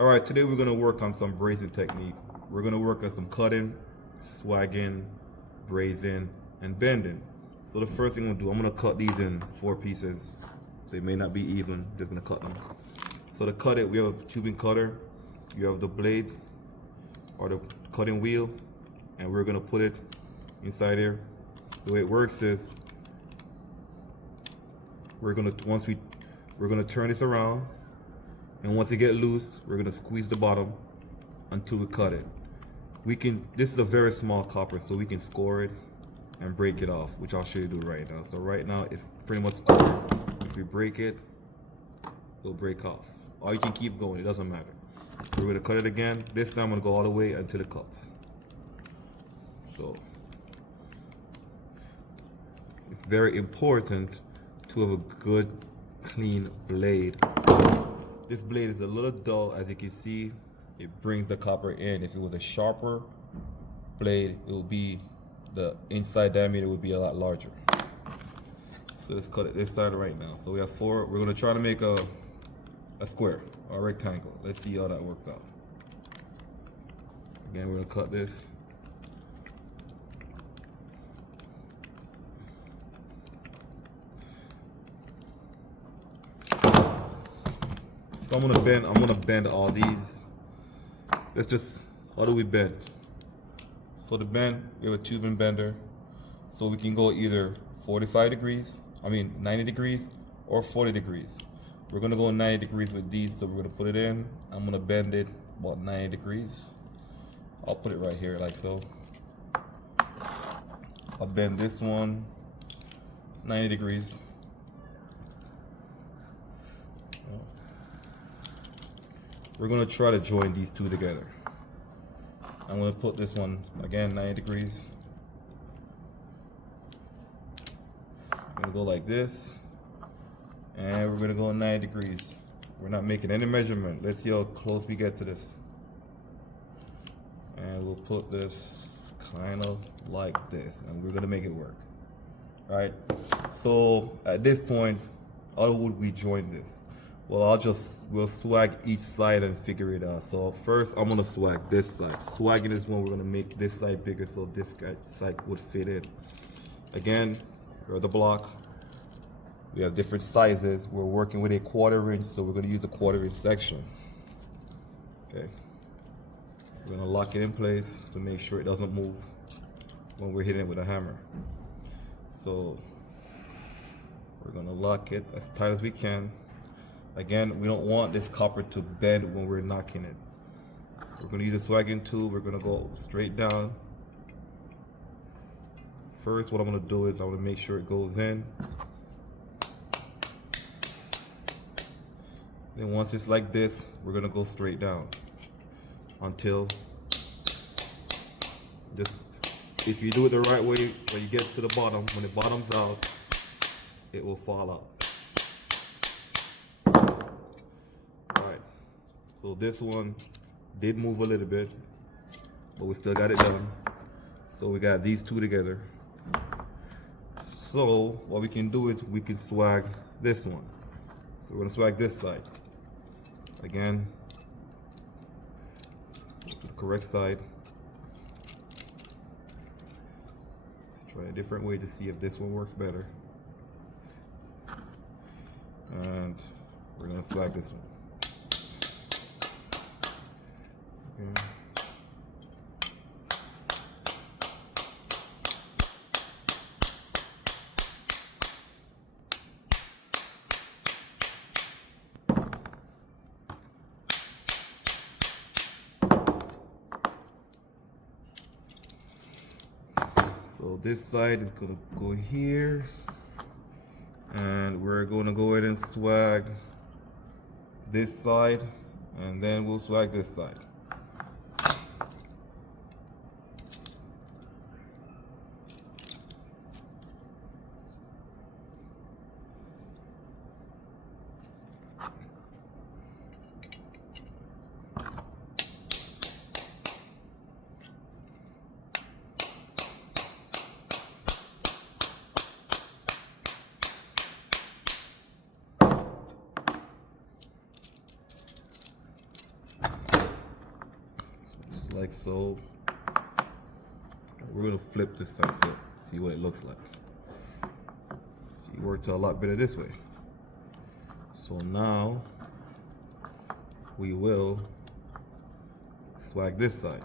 Alright, today we're going to work on some brazing technique. We're going to work on some cutting, swagging, brazing, and bending. So the first thing I'm going to do, I'm going to cut these in 4 pieces. They may not be even, just going to cut them. So to cut it, we have a tubing cutter, you have the blade or the cutting wheel, and we're going to put it inside here. The way it works is we're going to turn this around, and once it gets loose, we're going to squeeze the bottom until we cut it. This is a very small copper, so we can score it and break it off, which I'll show you do right now. So right now it's pretty much scored. If we break it, it'll break off. Or you can keep going, it doesn't matter. So we're going to cut it again. This time I'm going to go all the way until it cuts. So it's very important to have a good clean blade. This blade is a little dull, as you can see. It brings the copper in. If it was a sharper blade, it would be, the inside diameter would be a lot larger. So let's cut it this side right now. So we have 4. We're going to try to make a square or a rectangle. Let's see how that works out. Again, we're going to cut this. So I'm gonna bend all these. How do we bend? For the bend, we have a tubing bender. So we can go either 90 degrees or 40 degrees. We're gonna go 90 degrees with these, so we're gonna put it in. I'm gonna bend it about 90 degrees. I'll put it right here like so. I'll bend this one 90 degrees. We're going to try to join these 2 together. I'm going to put this one again 90 degrees. I'm going to go like this, and we're going to go 90 degrees. We're not making any measurement. Let's see how close we get to this. And we'll put this kind of like this, and we're going to make it work. All right. So at this point, how would we join this? Well, we'll swag each side and figure it out. So first, I'm gonna swag this side. Swagging is when we're gonna make this side bigger so this side would fit in. Again, here's the block. We have different sizes. We're working with a 1/4 inch, so we're gonna use a 1/4 inch section. Okay. We're gonna lock it in place to make sure it doesn't move when we're hitting it with a hammer. So we're gonna lock it as tight as we can. Again, we don't want this copper to bend when we're knocking it. We're going to use a swagging tool. We're going to go straight down. First, what I'm going to do is I'm going to make sure it goes in. Then once it's like this, we're going to go straight down until if you do it the right way, when you get to the bottom, when the bottom's out, it will fall out. So this one did move a little bit, but we still got it done. So we got these 2 together. So what we can do is we can swag this one. So we're gonna swag this side. Again, to the correct side. Let's try a different way to see if this one works better. And we're gonna swag this one. So this side is going to go here, and we're going to go ahead and swag this side, and then we'll swag this side. like so. We're gonna flip this side so see what it looks like. It worked a lot better this way. So now we will swag this side.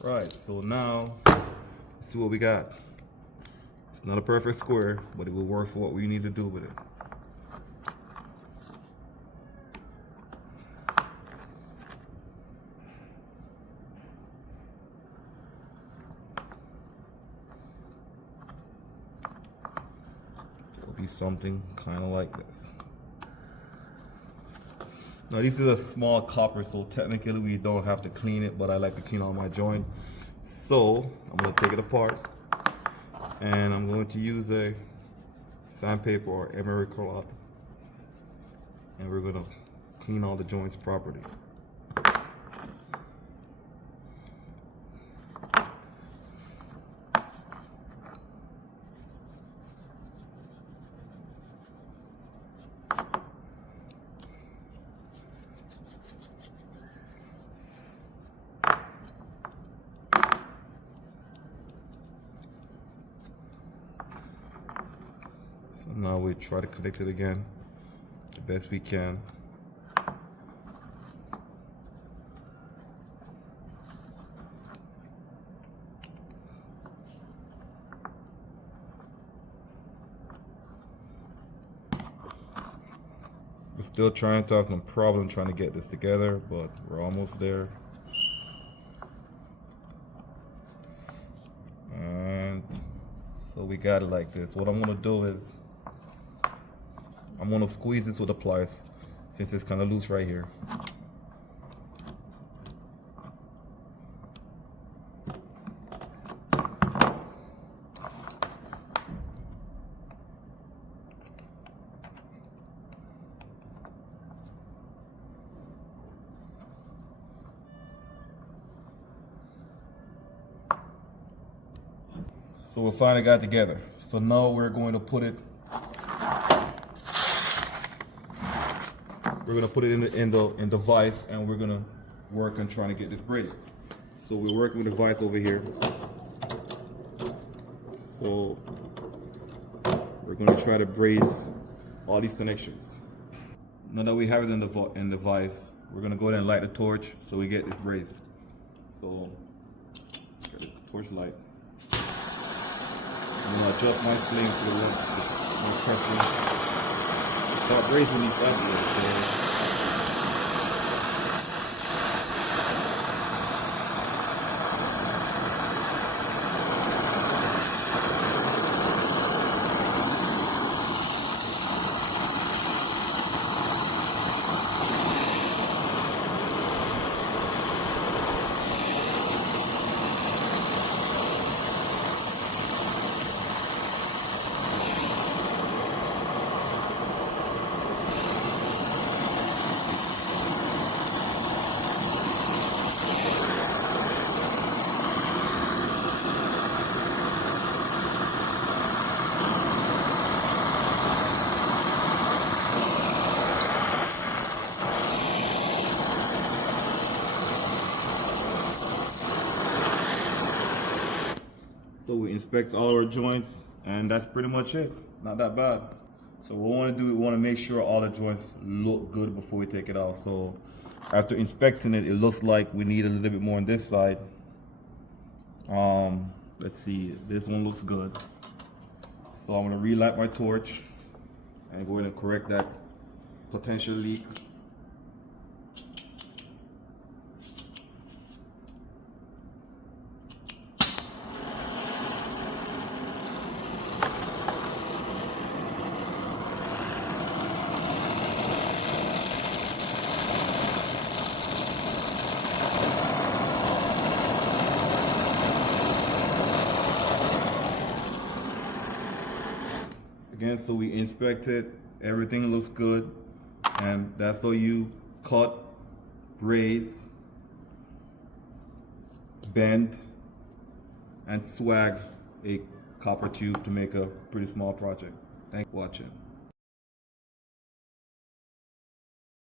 Right, so now let's see what we got. It's not a perfect square, but it will work for what we need to do with it. It'll be something kind of like this. Now this is a small copper, so technically we don't have to clean it, but I like to clean all my joint. So I'm going to take it apart, and I'm going to use a sandpaper or emery cloth, and we're going to clean all the joints properly. So now we try to connect it again the best we can. We're still trying to have some problem trying to get this together, but we're almost there. And so we got it like this. What I'm gonna do is I'm gonna squeeze this with the pliers since it's kind of loose right here. So we finally got together. So now we're going to put it. We're gonna put it in the vise, and we're gonna work on trying to get this braced. So we're working with the vise over here. So we're gonna try to brace all these connections. Now that we have it in the vise, we're gonna go ahead and light the torch so we get this braced. So get the torch light. I'm gonna adjust my flame to the pressure. Start bracing these up. So we inspect all our joints, and that's pretty much it. Not that bad. So what we want to do, we want to make sure all the joints look good before we take it off. So after inspecting it, it looks like we need a little bit more on this side. Let's see, this one looks good. So I'm going to relight my torch and go ahead and correct that potential leak. Again, so we inspect it, everything looks good, and that's how you cut, braze, bend, and swag a copper tube to make a pretty small project. Thanks for watching.